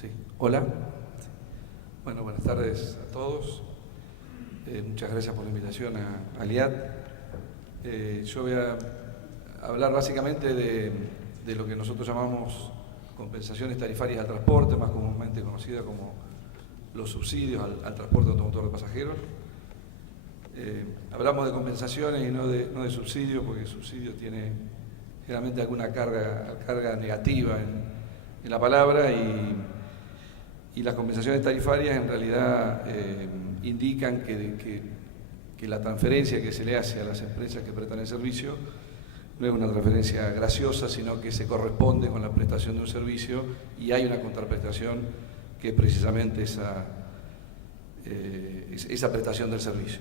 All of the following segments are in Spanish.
Sí. Hola. Bueno, buenas tardes a todos. Muchas gracias por la invitación a Aliad. Yo voy a hablar básicamente de lo que nosotros llamamos compensaciones tarifarias al transporte, más comúnmente conocida como los subsidios al transporte automotor de pasajeros. Hablamos de compensaciones y no de subsidios, porque el subsidio tiene generalmente alguna carga negativa en la palabra, y las compensaciones tarifarias en realidad indican que la transferencia que se le hace a las empresas que prestan el servicio no es una transferencia graciosa, sino que se corresponde con la prestación de un servicio y hay una contraprestación que es precisamente esa prestación del servicio.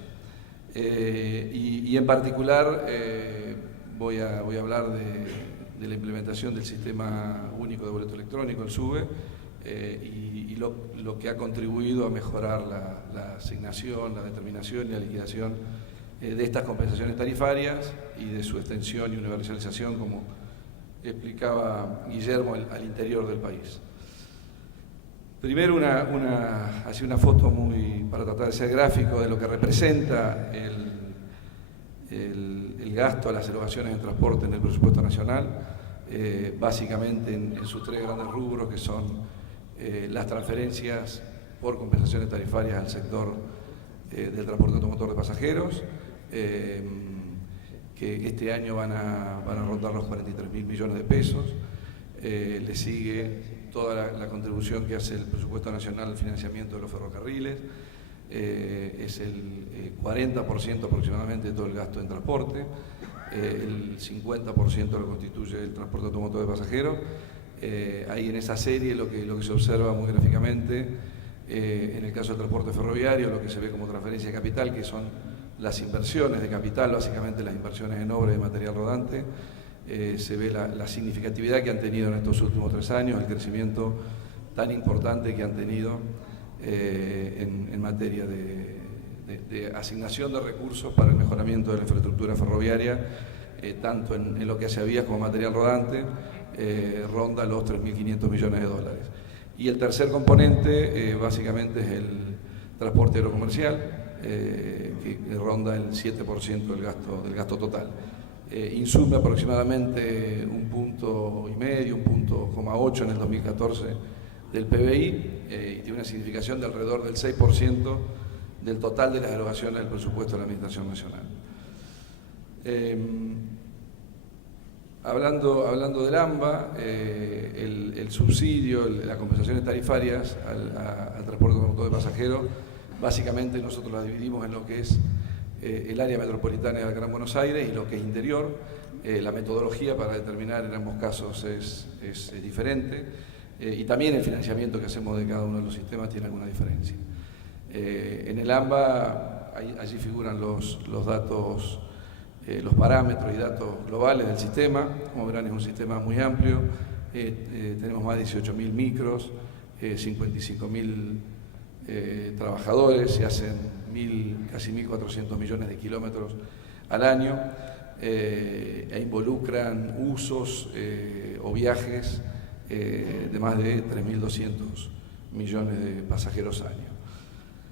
Y en particular voy a hablar de la implementación del Sistema Único de Boleto Electrónico, el SUBE, y lo que ha contribuido a mejorar la asignación, la determinación y la liquidación de estas compensaciones tarifarias y de su extensión y universalización, como explicaba Guillermo, al interior del país. Primero así una foto para tratar de ser gráfico de lo que representa el gasto a las erogaciones en transporte en el presupuesto nacional, básicamente en sus tres grandes rubros, que son las transferencias por compensaciones tarifarias al sector del transporte automotor de pasajeros, que este año van a rondar los 43.000 millones de pesos. Le sigue toda la contribución que hace el presupuesto nacional al financiamiento de los ferrocarriles, es el 40% aproximadamente de todo el gasto en transporte, el 50% lo constituye el transporte automotor de pasajeros. Ahí en esa serie lo que se observa muy gráficamente, en el caso del transporte ferroviario, lo que se ve como transferencia de capital, que son las inversiones de capital, básicamente las inversiones en obra y material rodante. Se ve la significatividad que han tenido en estos últimos 3 años, el crecimiento tan importante que han tenido en materia de asignación de recursos para el mejoramiento de la infraestructura ferroviaria, tanto en lo que hace a vías como material rodante, ronda los 3.500 millones de dólares. Y el tercer componente básicamente es el transporte aerocomercial, que ronda el 7% del gasto total. Insume aproximadamente 1,5 puntos, 1,8 en el 2014 del PBI, y tiene una significación de alrededor del 6% del total de las erogaciones del presupuesto de la Administración Nacional. Hablando del AMBA, el subsidio, las compensaciones tarifarias al transporte automotor de pasajeros, básicamente nosotros las dividimos en lo que es el área metropolitana del Gran Buenos Aires y lo que es interior. La metodología para determinar en ambos casos es diferente, y también el financiamiento que hacemos de cada uno de los sistemas tiene alguna diferencia. En el AMBA, allí figuran los datos, los parámetros y datos globales del sistema. Como verán, es un sistema muy amplio. Tenemos más de 18.000 micros, 55.000 trabajadores, se hacen casi 1.400 millones de kilómetros al año, e involucran usos o viajes de más de 3.200 millones de pasajeros año.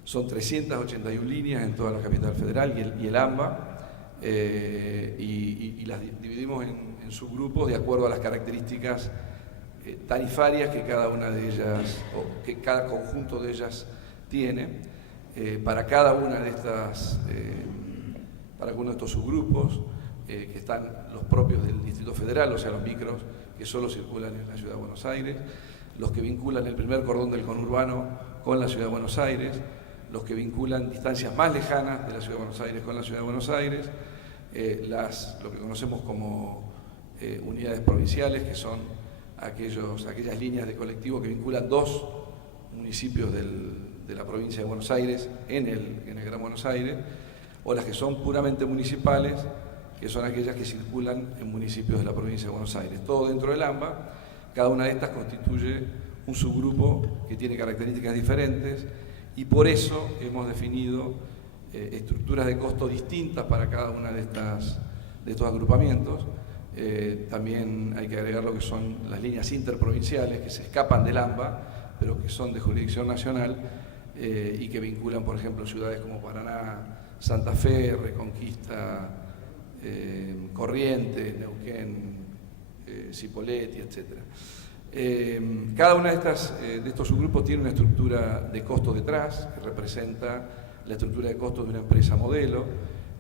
Son 381 líneas en toda la capital federal y el AMBA, y las dividimos en subgrupos de acuerdo a las características tarifarias que cada una de ellas, o que cada conjunto de ellas tiene. Para cada una de estas, para alguno de estos subgrupos, que están los propios del Distrito Federal, o sea, los micros que solo circulan en la Ciudad de Buenos Aires, los que vinculan el primer cordón del conurbano con la Ciudad de Buenos Aires, los que vinculan distancias más lejanas de la Ciudad de Buenos Aires con la Ciudad de Buenos Aires, lo que conocemos como unidades provinciales, que son aquellas líneas de colectivo que vinculan 2 municipios de la provincia de Buenos Aires en el Gran Buenos Aires, o las que son puramente municipales, que son aquellas que circulan en municipios de la provincia de Buenos Aires. Todo dentro del AMBA. Cada una de estas constituye un subgrupo que tiene características diferentes, y por eso hemos definido estructuras de costo distintas para cada una de estos agrupamientos. También hay que agregar lo que son las líneas interprovinciales, que se escapan del AMBA, pero que son de jurisdicción nacional y que vinculan, por ejemplo, ciudades como Paraná, Santa Fe, Reconquista, Corrientes, Neuquén, Cipolletti, etc. Cada una de estos subgrupos tiene una estructura de costos detrás, que representa la estructura de costos de una empresa modelo.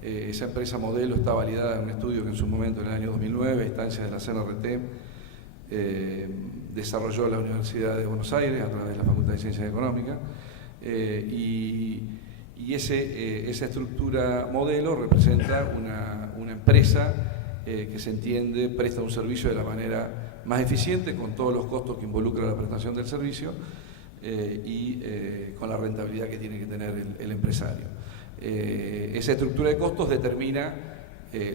Esa empresa modelo está validada en un estudio que en su momento, en el año 2009, a instancias de la CNRT, desarrolló la Universidad de Buenos Aires a través de la Facultad de Ciencias Económicas. Esa estructura modelo representa una empresa que se entiende presta un servicio de la manera más eficiente, con todos los costos que involucra la prestación del servicio y con la rentabilidad que tiene que tener el empresario. Esa estructura de costos determina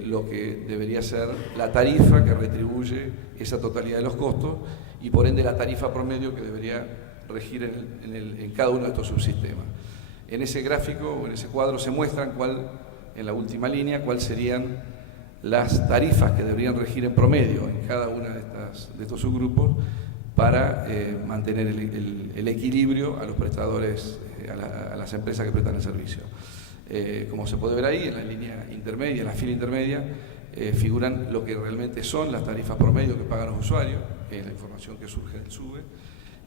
lo que debería ser la tarifa que retribuye esa totalidad de los costos y por ende la tarifa promedio que debería regir en cada uno de estos subsistemas. En ese gráfico o en ese cuadro se muestran en la última línea cuáles serían las tarifas que deberían regir en promedio en cada uno de estos subgrupos para mantener el equilibrio a los prestadores, a las empresas que prestan el servicio. Como se puede ver ahí, en la línea intermedia, en la fila intermedia, figuran lo que realmente son las tarifas promedio que pagan los usuarios, que es la información que surge del SUBE,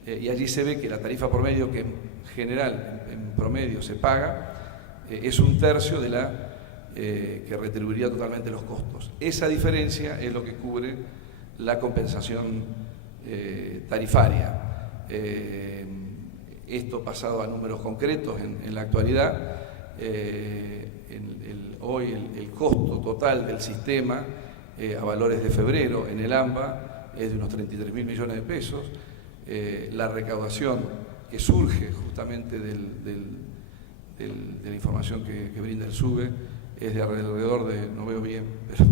y allí se ve que la tarifa promedio que en general, en promedio, se paga, es un tercio de la que retribuiría totalmente los costos. Esa diferencia es lo que cubre la compensación tarifaria. Esto pasado a números concretos en la actualidad, hoy el costo total del sistema a valores de febrero en el AMBA es de unos 33.000 millones de pesos. La recaudación que surge justamente de la información que brinda el SUBE es de alrededor de, no veo bien, pero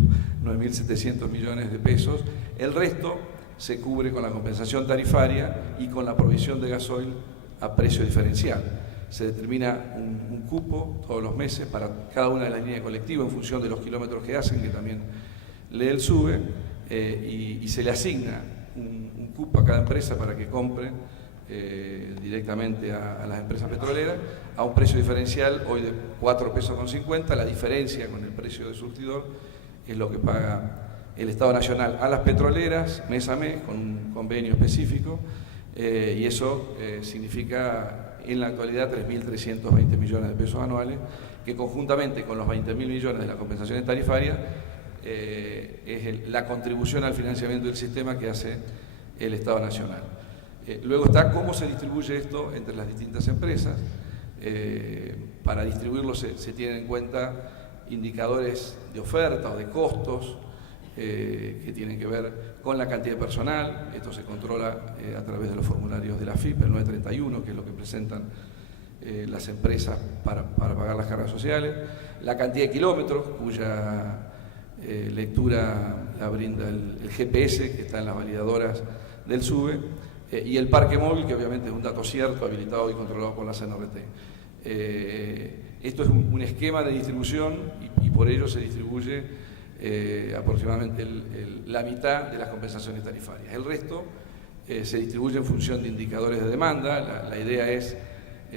9.700 millones de pesos. El resto se cubre con la compensación tarifaria y con la provisión de gasoil a precio diferencial. Se determina un cupo todos los meses para cada una de las líneas de colectivo en función de los kilómetros que hacen, que también lee el SUBE, y se le asigna un cupo a cada empresa para que compre directamente a las empresas petroleras a un precio diferencial hoy de 4,50 pesos. La diferencia con el precio de surtidor es lo que paga el Estado Nacional a las petroleras mes a mes con un convenio específico, y eso significa en la actualidad 3.320 millones de pesos anuales, que conjuntamente con los 20.000 millones de las compensaciones tarifarias es la contribución al financiamiento del sistema que hace el Estado Nacional. Luego está cómo se distribuye esto entre las distintas empresas. Para distribuirlo se tienen en cuenta indicadores de oferta o de costos que tienen que ver con la cantidad de personal. Esto se controla a través de los formularios de la FIP, el 931, que es lo que presentan las empresas para pagar las cargas sociales. La cantidad de kilómetros, cuya lectura la brinda el GPS, que está en las validadoras del SUBE, y el parque móvil, que obviamente es un dato cierto, habilitado y controlado por la CNRT. Esto es un esquema de distribución y por ello se distribuye aproximadamente la mitad de las compensaciones tarifarias. El resto se distribuye en función de indicadores de demanda. La idea es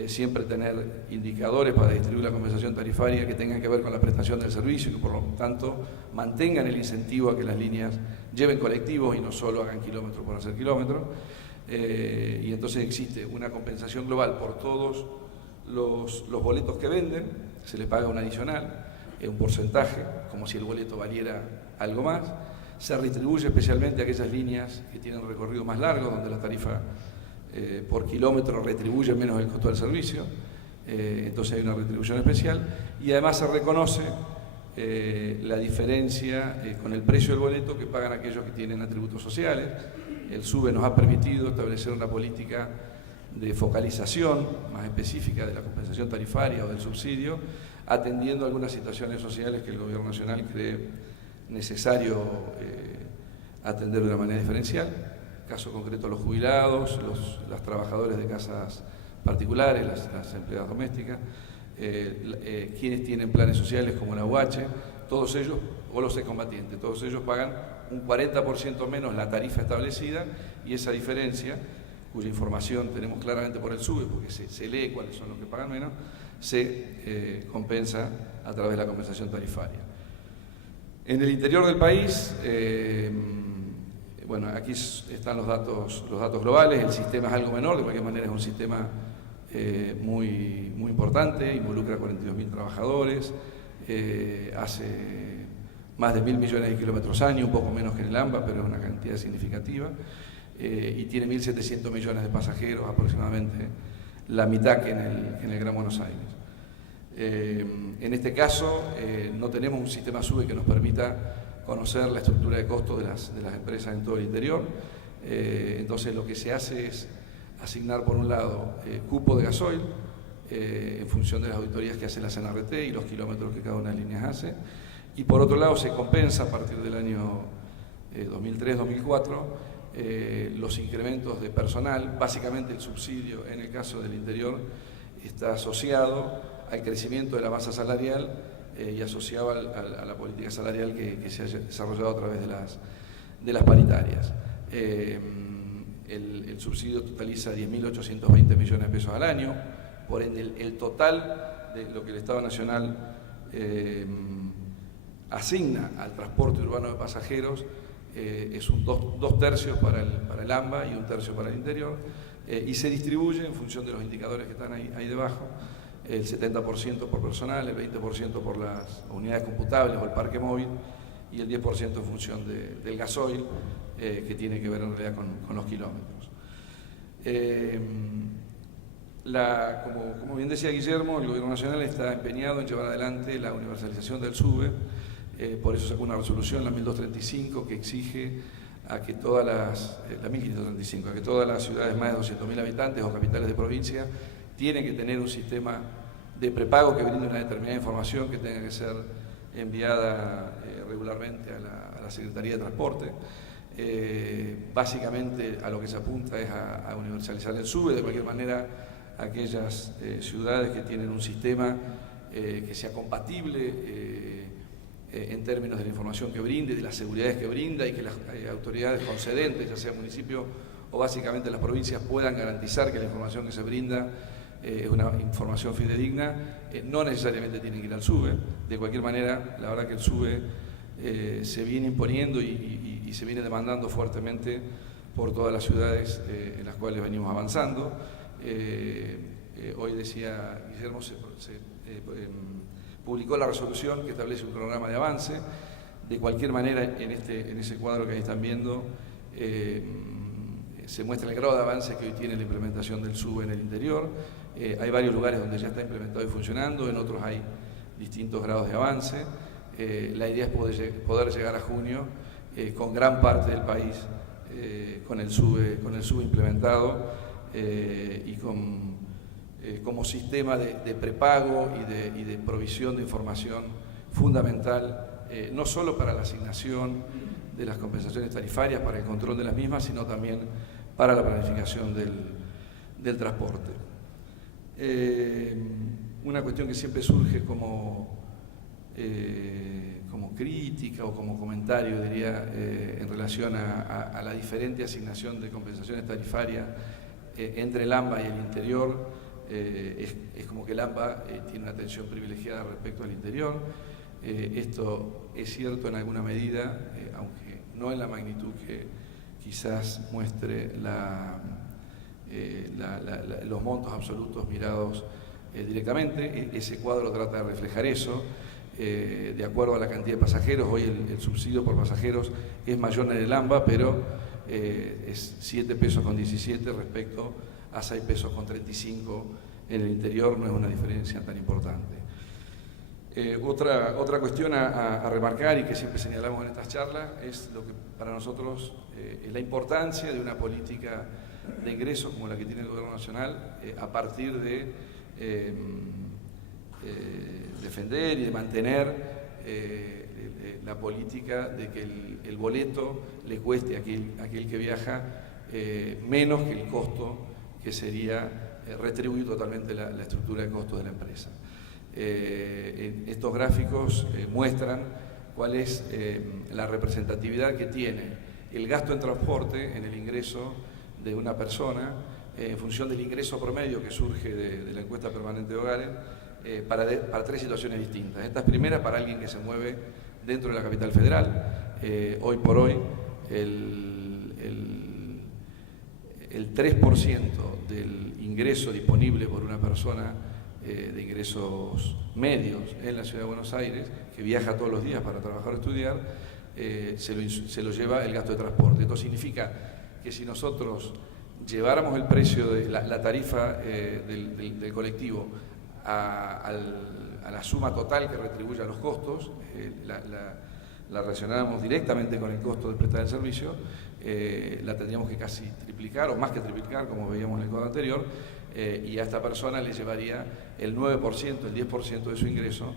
siempre tener indicadores para distribuir la compensación tarifaria que tengan que ver con la prestación del servicio y que por lo tanto mantengan el incentivo a que las líneas lleven colectivos y no solo hagan kilómetros por hacer kilómetros. Y entonces existe una compensación global por todos los boletos que venden, se les paga un adicional, un porcentaje, como si el boleto valiera algo más. Se redistribuye especialmente a aquellas líneas que tienen recorrido más largo, donde la tarifa por kilómetro retribuye menos el costo del servicio, entonces hay una retribución especial, y además se reconoce la diferencia con el precio del boleto que pagan aquellos que tienen atributos sociales. El SUBE nos ha permitido establecer una política de focalización más específica de la compensación tarifaria o del subsidio, atendiendo algunas situaciones sociales que el Gobierno Nacional cree necesario atender de una manera diferencial. Caso concreto, los jubilados, los trabajadores de casas particulares, las empleadas domésticas, quienes tienen planes sociales como la UH, todos ellos, o los excombatientes, todos ellos pagan un 40% menos la tarifa establecida, y esa diferencia, cuya información tenemos claramente por el SUBE, porque se lee cuáles son los que pagan menos, se compensa a través de la compensación tarifaria. En el interior del país, bueno, aquí están los datos globales. El sistema es algo menor, de cualquier manera es un sistema muy importante, involucra 42.000 trabajadores, hace más de 1.000 millones de kilómetros año, un poco menos que en el AMBA, pero es una cantidad significativa, y tiene 1.700 millones de pasajeros, aproximadamente la mitad que en el Gran Buenos Aires. En este caso, no tenemos un sistema SUBE que nos permita conocer la estructura de costos de las empresas en todo el interior. Entonces, lo que se hace es asignar, por un lado, cupo de gasoil, en función de las auditorías que hace la CNRT y los kilómetros que cada una de las líneas hace, y por otro lado se compensa a partir del año 2003-2004 los incrementos de personal. Básicamente el subsidio en el caso del interior está asociado al crecimiento de la masa salarial y asociado a la política salarial que se ha desarrollado a través de las paritarias. El subsidio totaliza 10.820 millones de pesos al año, por ende el total de lo que el Estado Nacional asigna al transporte urbano de pasajeros es un 2/3 para el AMBA y 1/3 para el interior, y se distribuye en función de los indicadores que están ahí debajo, el 70% por personal, el 20% por las unidades computables o el parque móvil, y el 10% en función del gasoil, que tiene que ver en realidad con los kilómetros. Como bien decía Guillermo, el Gobierno Nacional está empeñado en llevar adelante la universalización del SUBE. Por eso sacó una resolución, la 1235, que exige a que todas la 1535, a que todas las ciudades más de 200.000 habitantes o capitales de provincia tienen que tener un sistema de prepago que brinde una determinada información que tenga que ser enviada regularmente a la Secretaría de Transporte. Básicamente a lo que se apunta es a universalizar el SUBE. De cualquier manera, aquellas ciudades que tienen un sistema que sea compatible en términos de la información que brinde, de las seguridades que brinda, y que las autoridades concedentes, ya sea municipio o básicamente las provincias, puedan garantizar que la información que se brinda es una información fidedigna, no necesariamente tienen que ir al SUBE. De cualquier manera, la verdad que el SUBE se viene imponiendo y se viene demandando fuertemente por todas las ciudades en las cuales venimos avanzando. Hoy decía Guillermo, se publicó la resolución que establece un programa de avance. De cualquier manera, en ese cuadro que ahí están viendo, se muestra el grado de avance que hoy tiene la implementación del SUBE en el interior. Hay varios lugares donde ya está implementado y funcionando, en otros hay distintos grados de avance. La idea es poder llegar a junio con gran parte del país con el SUBE implementado y como sistema de prepago y de provisión de información fundamental, no solo para la asignación de las compensaciones tarifarias, para el control de las mismas, sino también para la planificación del transporte. Una cuestión que siempre surge como crítica o como comentario, diría, en relación a la diferente asignación de compensaciones tarifarias entre el AMBA y el interior, es como que el AMBA tiene una atención privilegiada respecto al interior. Esto es cierto en alguna medida, aunque no en la magnitud que quizás muestre los montos absolutos mirados directamente. Ese cuadro trata de reflejar eso. De acuerdo a la cantidad de pasajeros, hoy el subsidio por pasajeros es mayor en el AMBA, pero es 7 pesos con 17 respecto a 6 pesos con 35 en el interior. No es una diferencia tan importante. Otra cuestión a remarcar, y que siempre señalamos en estas charlas, es lo que para nosotros es la importancia de una política de ingresos como la que tiene el Gobierno Nacional, a partir de defender y de mantener la política de que el boleto le cueste a aquel que viaja menos que el costo que sería retribuir totalmente la estructura de costos de la empresa. Estos gráficos muestran cuál es la representatividad que tiene el gasto en transporte en el ingreso de una persona en función del ingreso promedio que surge de la encuesta permanente de hogares para tres situaciones distintas. Esta es primera para alguien que se mueve dentro de la capital federal. Hoy por hoy el 3% del ingreso disponible por una persona de ingresos medios en la Ciudad de Buenos Aires, que viaja todos los días para trabajar o estudiar, se lo lleva el gasto de transporte. Esto significa que si nosotros lleváramos el precio de la tarifa del colectivo a la suma total que retribuye a los costos, la relacionáramos directamente con el costo de prestar el servicio, la tendríamos que casi triplicar o más que triplicar, como veíamos en el cuadro anterior, y a esta persona le llevaría el 9%, el 10% de su ingreso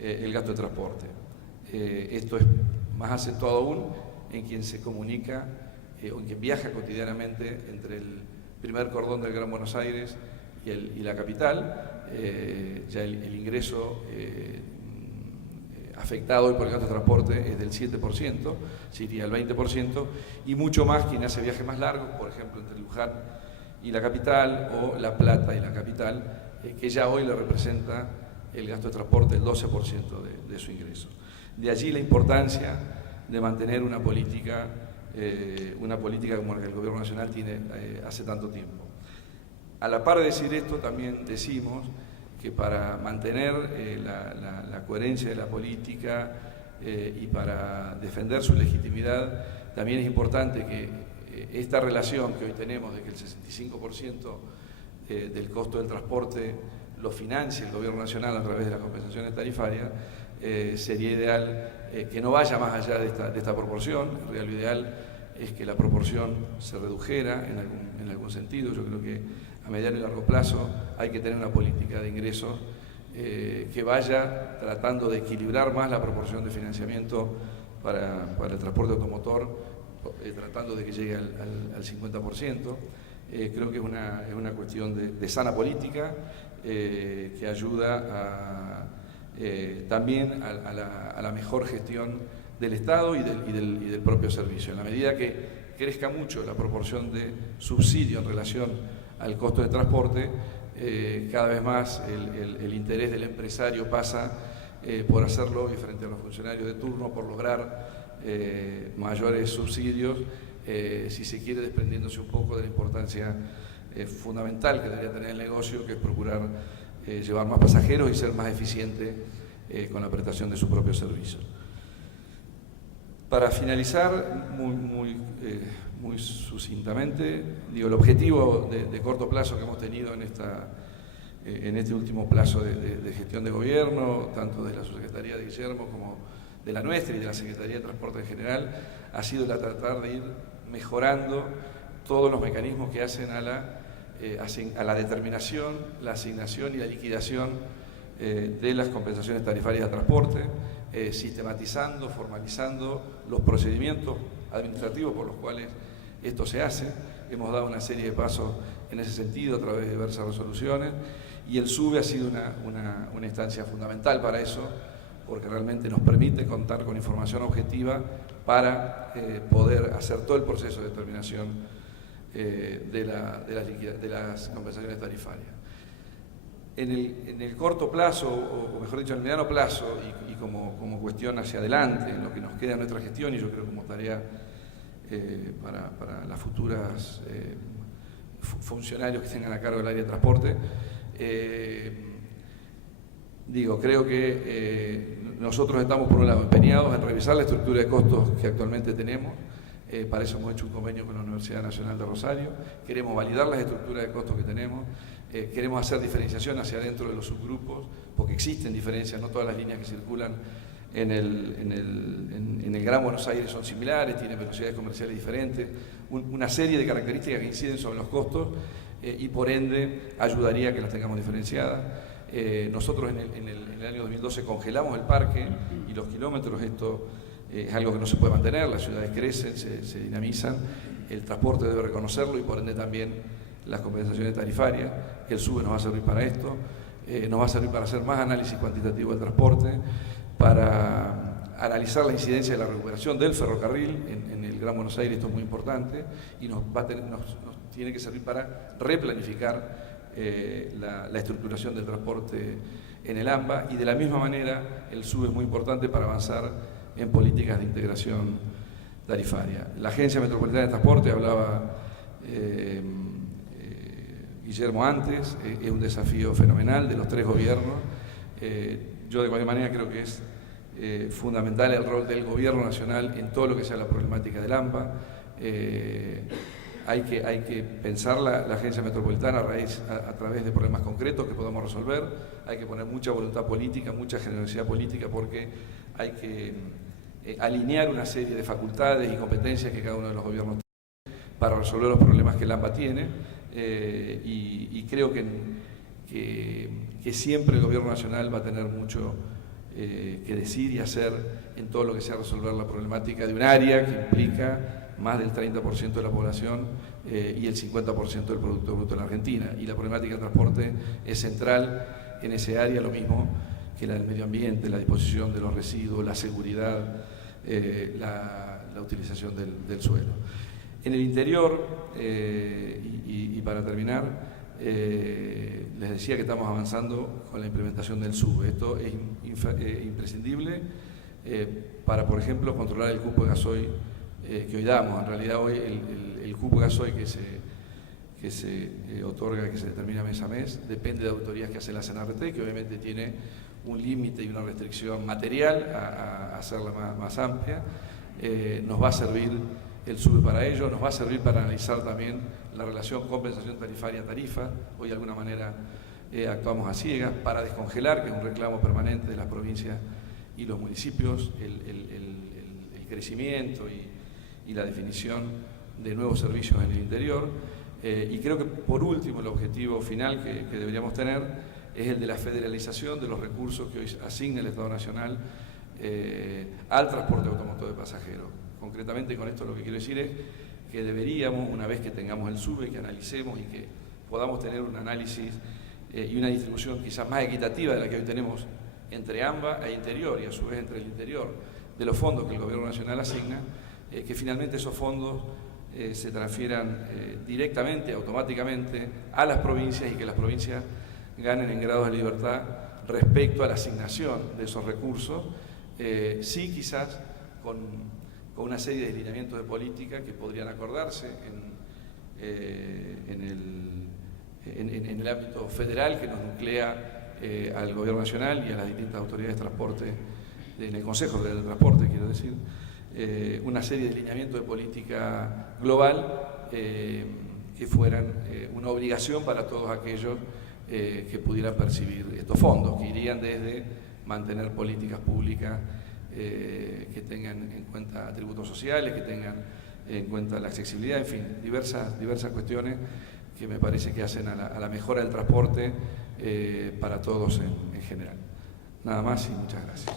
el gasto de transporte. Esto es más acentuado aún en quien se comunica o en quien viaja cotidianamente entre el primer cordón del Gran Buenos Aires y la capital. Ya el ingreso afectado hoy por el gasto de transporte es del 7%, se iría al 20%, y mucho más quien hace viajes más largos, por ejemplo, entre Luján y la capital, o La Plata y la capital, que ya hoy le representa el gasto de transporte el 12% de su ingreso. De allí la importancia de mantener una política como la que el Gobierno Nacional tiene hace tanto tiempo. A la par de decir esto, también decimos que para mantener la coherencia de la política y para defender su legitimidad, también es importante que esta relación que hoy tenemos de que el 65% del costo del transporte lo financie el Gobierno Nacional a través de las compensaciones tarifarias, sería ideal que no vaya más allá de esta proporción. En realidad, lo ideal es que la proporción se redujera en algún sentido. Yo creo que a mediano y largo plazo hay que tener una política de ingresos que vaya tratando de equilibrar más la proporción de financiamiento para el transporte automotor, tratando de que llegue al 50%. Creo que es una cuestión de sana política que ayuda también a la mejor gestión del Estado y del propio servicio. En la medida que crezca mucho la proporción de subsidio en relación al costo de transporte, cada vez más el interés del empresario pasa por hacer lobby frente a los funcionarios de turno, por lograr mayores subsidios, si se quiere, desprendiéndose un poco de la importancia fundamental que debería tener el negocio, que es procurar llevar más pasajeros y ser más eficiente con la prestación de su propio servicio. Para finalizar, muy sucintamente, digo, el objetivo de corto plazo que hemos tenido en este último plazo de gestión de gobierno, tanto de la subsecretaría de Guillermo como de la nuestra y de la Secretaría de Transporte en general, ha sido tratar de ir mejorando todos los mecanismos que hacen a la determinación, la asignación y la liquidación de las compensaciones tarifarias de transporte, sistematizando, formalizando los procedimientos administrativos por los cuales esto se hace. Hemos dado una serie de pasos en ese sentido a través de diversas resoluciones, y el SUBE ha sido una instancia fundamental para eso, porque realmente nos permite contar con información objetiva para poder hacer todo el proceso de determinación de las compensaciones tarifarias. En el corto plazo, o mejor dicho, en el mediano plazo, y como cuestión hacia adelante, en lo que nos queda en nuestra gestión, y yo creo como tarea para las futuras funcionarios que tengan a cargo del área de transporte, creo que nosotros estamos, por un lado, empeñados en revisar la estructura de costos que actualmente tenemos. Para eso hemos hecho un convenio con la Universidad Nacional de Rosario. Queremos validar las estructuras de costos que tenemos. Queremos hacer diferenciación hacia adentro de los subgrupos, porque existen diferencias. No todas las líneas que circulan en el Gran Buenos Aires son similares, tienen velocidades comerciales diferentes, una serie de características que inciden sobre los costos y por ende ayudaría a que las tengamos diferenciadas. Nosotros en el año 2012 congelamos el parque y los kilómetros. Esto es algo que no se puede mantener. Las ciudades crecen, se dinamizan, el transporte debe reconocerlo y por ende también las compensaciones tarifarias. El SUBE nos va a servir para esto, nos va a servir para hacer más análisis cuantitativo del transporte, para analizar la incidencia de la recuperación del ferrocarril en el Gran Buenos Aires. Esto es muy importante y nos tiene que servir para replanificar la estructuración del transporte en el AMBA, y de la misma manera el SUBE es muy importante para avanzar en políticas de integración tarifaria. La Agencia Metropolitana de Transporte, hablaba Guillermo antes, es un desafío fenomenal de los tres gobiernos. Yo de cualquier manera creo que es fundamental el rol del gobierno nacional en todo lo que sea la problemática del AMBA. Hay que pensar la agencia metropolitana a través de problemas concretos que podamos resolver. Hay que poner mucha voluntad política, mucha generosidad política, porque hay que alinear una serie de facultades y competencias que cada uno de los gobiernos tiene para resolver los problemas que el AMBA tiene. Y creo que siempre el gobierno nacional va a tener mucho que decir y hacer en todo lo que sea resolver la problemática de un área que implica más del 30% de la población y el 50% del Producto Bruto de la Argentina. Y la problemática del transporte es central en ese área, lo mismo que la del medio ambiente, la disposición de los residuos, la seguridad, la utilización del suelo. En el interior, y para terminar, les decía que estamos avanzando con la implementación del SUBE. Esto es imprescindible para, por ejemplo, controlar el cupo de gasoil que hoy damos. En realidad hoy el cupo de gasoil que se otorga, que se determina mes a mes, depende de auditorías que hace la CNRT, que obviamente tiene un límite y una restricción material a hacerla más amplia. Nos va a servir el SUBE para ello, nos va a servir para analizar también la relación compensación tarifaria-tarifa. Hoy de alguna manera actuamos a ciegas para descongelar, que es un reclamo permanente de las provincias y los municipios, el crecimiento y la definición de nuevos servicios en el interior. Y creo que por último el objetivo final que deberíamos tener es el de la federalización de los recursos que hoy asigna el Estado Nacional al transporte automotor de pasajeros. Concretamente con esto lo que quiero decir es que deberíamos, una vez que tengamos el SUBE, que analicemos y que podamos tener un análisis y una distribución quizás más equitativa de la que hoy tenemos entre AMBA e interior, y a su vez entre el interior, de los fondos que el Gobierno Nacional asigna, que finalmente esos fondos se transfieran directamente, automáticamente a las provincias, y que las provincias ganen en grados de libertad respecto a la asignación de esos recursos, sí quizás con una serie de lineamientos de política que podrían acordarse en el ámbito federal, que nos nuclea al Gobierno Nacional y a las distintas autoridades de transporte, en el Consejo Federal de Transporte, quiero decir, una serie de lineamientos de política global que fueran una obligación para todos aquellos que pudieran percibir estos fondos, que irían desde mantener políticas públicas que tengan en cuenta atributos sociales, que tengan en cuenta la accesibilidad, en fin, diversas cuestiones que me parece que hacen a la mejora del transporte para todos en general. Nada más y muchas gracias.